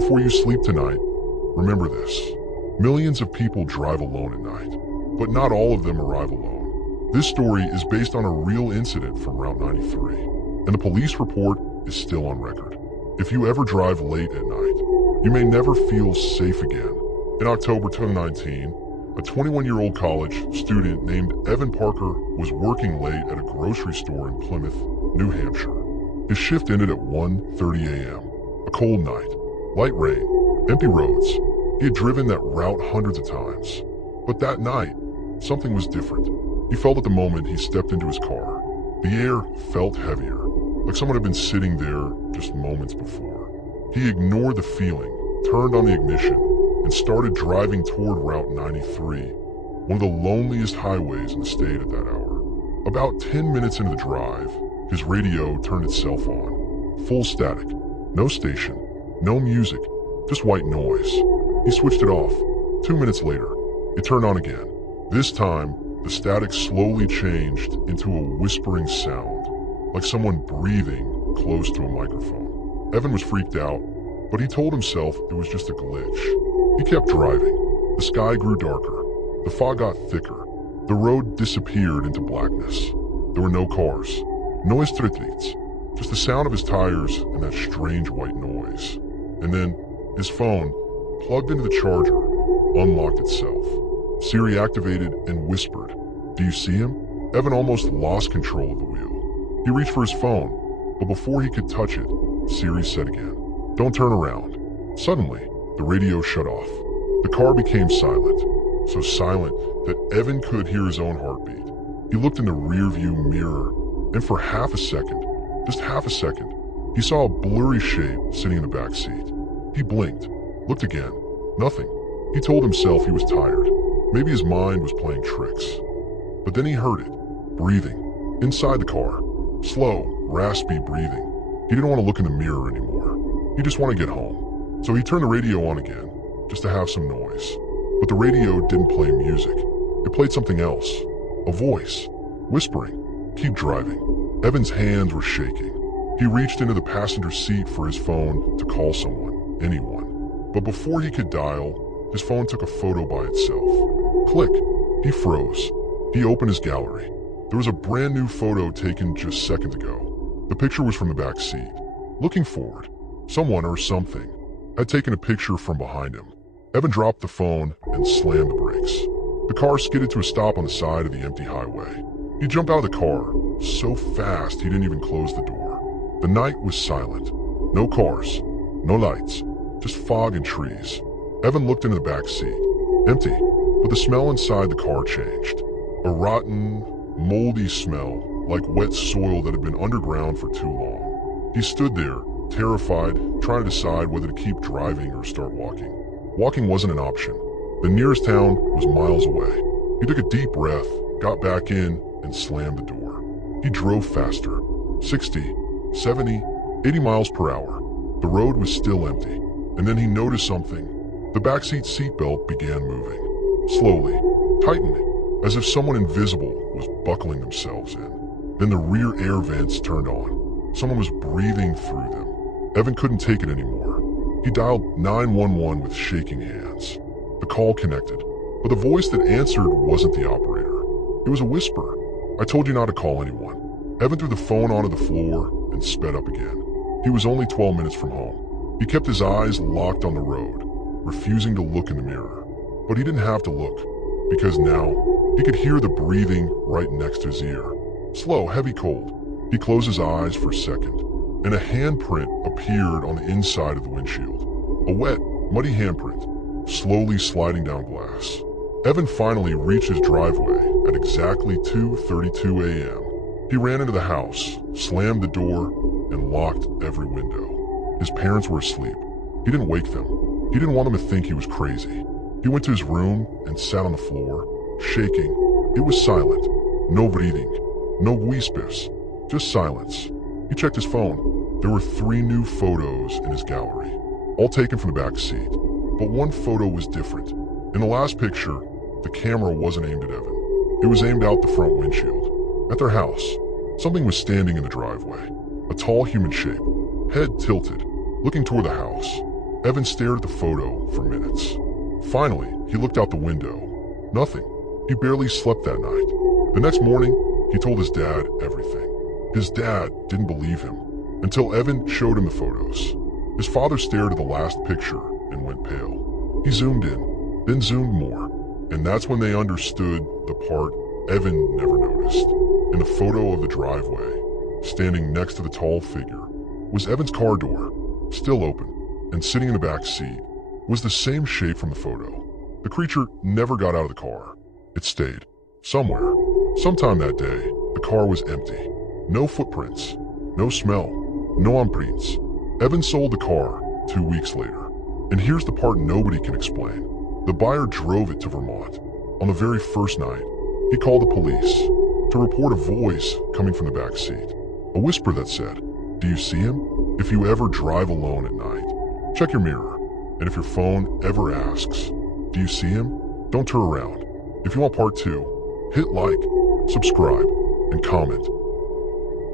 Before you sleep tonight, remember this. Millions of people drive alone at night, but not all of them arrive alone. This story is based on a real incident from Route 93, and the police report is still on record. If you ever drive late at night, you may never feel safe again. In October 2019, a 21-year-old college student named Evan Parker was working late at a grocery store in Plymouth, New Hampshire. His shift ended at 1:30 a.m. A cold night, light rain, empty roads. He had driven that route hundreds of times. But that night, something was different. He felt at the moment he stepped into his car. The air felt heavier, like someone had been sitting there just moments before. He ignored the feeling, turned on the ignition, and started driving toward Route 93, one of the loneliest highways in the state at that hour. About 10 minutes into the drive, his radio turned itself on. Full static, no station, no music, just white noise. He switched it off. 2 minutes later, it turned on again. This time, the static slowly changed into a whispering sound, like someone breathing close to a microphone. Evan was freaked out, but he told himself it was just a glitch. He kept driving. The sky grew darker. The fog got thicker. The road disappeared into blackness. There were no cars, no streets, just the sound of his tires and that strange white noise. And then, his phone, plugged into the charger, unlocked itself. Siri activated and whispered, "Do you see him?" Evan almost lost control of the wheel. He reached for his phone, but before he could touch it, Siri said again, "Don't turn around." Suddenly, the radio shut off. The car became silent, so silent that Evan could hear his own heartbeat. He looked in the rearview mirror, and for half a second, just half a second, he saw a blurry shape sitting in the back seat. He blinked, looked again, nothing. He told himself he was tired. Maybe his mind was playing tricks. But then he heard it, breathing, inside the car. Slow, raspy breathing. He didn't want to look in the mirror anymore. He just wanted to get home. So he turned the radio on again, just to have some noise. But the radio didn't play music. It played something else. A voice, whispering, "Keep driving." Evan's hands were shaking. He reached into the passenger seat for his phone to call someone, anyone. But before he could dial, his phone took a photo by itself. Click. He froze. He opened his gallery. There was a brand new photo taken just seconds ago. The picture was from the back seat. Looking forward, someone or something had taken a picture from behind him. Evan dropped the phone and slammed the brakes. The car skidded to a stop on the side of the empty highway. He jumped out of the car, so fast he didn't even close the door. The night was silent. No cars, no lights, just fog and trees. Evan looked into the back seat. Empty, but the smell inside the car changed. A rotten, moldy smell, like wet soil that had been underground for too long. He stood there, terrified, trying to decide whether to keep driving or start walking. Walking wasn't an option. The nearest town was miles away. He took a deep breath, got back in, and slammed the door. He drove faster. 60, 70, 80 miles per hour. The road was still empty, and then he noticed something. The backseat seatbelt began moving, slowly, tightening, as if someone invisible was buckling themselves in. Then the rear air vents turned on. Someone was breathing through them. Evan couldn't take it anymore. He dialed 911 with shaking hands. The call connected, but the voice that answered wasn't the operator. It was a whisper. "I told you not to call anyone." Evan threw the phone onto the floor and sped up again. He was only 12 minutes from home. He kept his eyes locked on the road, refusing to look in the mirror. But he didn't have to look, because now he could hear the breathing right next to his ear. Slow, heavy cold. He closed his eyes for a second, and a handprint appeared on the inside of the windshield. A wet, muddy handprint, slowly sliding down glass. Evan finally reached his driveway at exactly 2:32 a.m. He ran into the house, slammed the door, and locked every window. His parents were asleep. He didn't wake them. He didn't want them to think he was crazy. He went to his room and sat on the floor, shaking. It was silent. No breathing. No whispers. Just silence. He checked his phone. There were 3 new photos in his gallery, all taken from the back seat. But one photo was different. In the last picture, the camera wasn't aimed at Evan. It was aimed out the front windshield. At their house, something was standing in the driveway. A tall human shape, head tilted, looking toward the house. Evan stared at the photo for minutes. Finally, he looked out the window. Nothing. He barely slept that night. The next morning, he told his dad everything. His dad didn't believe him until Evan showed him the photos. His father stared at the last picture and went pale. He zoomed in, then zoomed more, and that's when they understood the part Evan never noticed. In the photo of the driveway, standing next to the tall figure, was Evan's car door, still open, and sitting in the back seat was the same shape from the photo. The creature never got out of the car. It stayed. Somewhere. Sometime that day, the car was empty. No footprints. No smell. No imprints. Evan sold the car 2 weeks later. And here's the part nobody can explain. The buyer drove it to Vermont. On the very first night, he called the police to report a voice coming from the back seat. A whisper that said, "Do you see him? If you ever drive alone at night, check your mirror. And if your phone ever asks, do you see him? Don't turn around." If you want part 2, hit like, subscribe, and comment.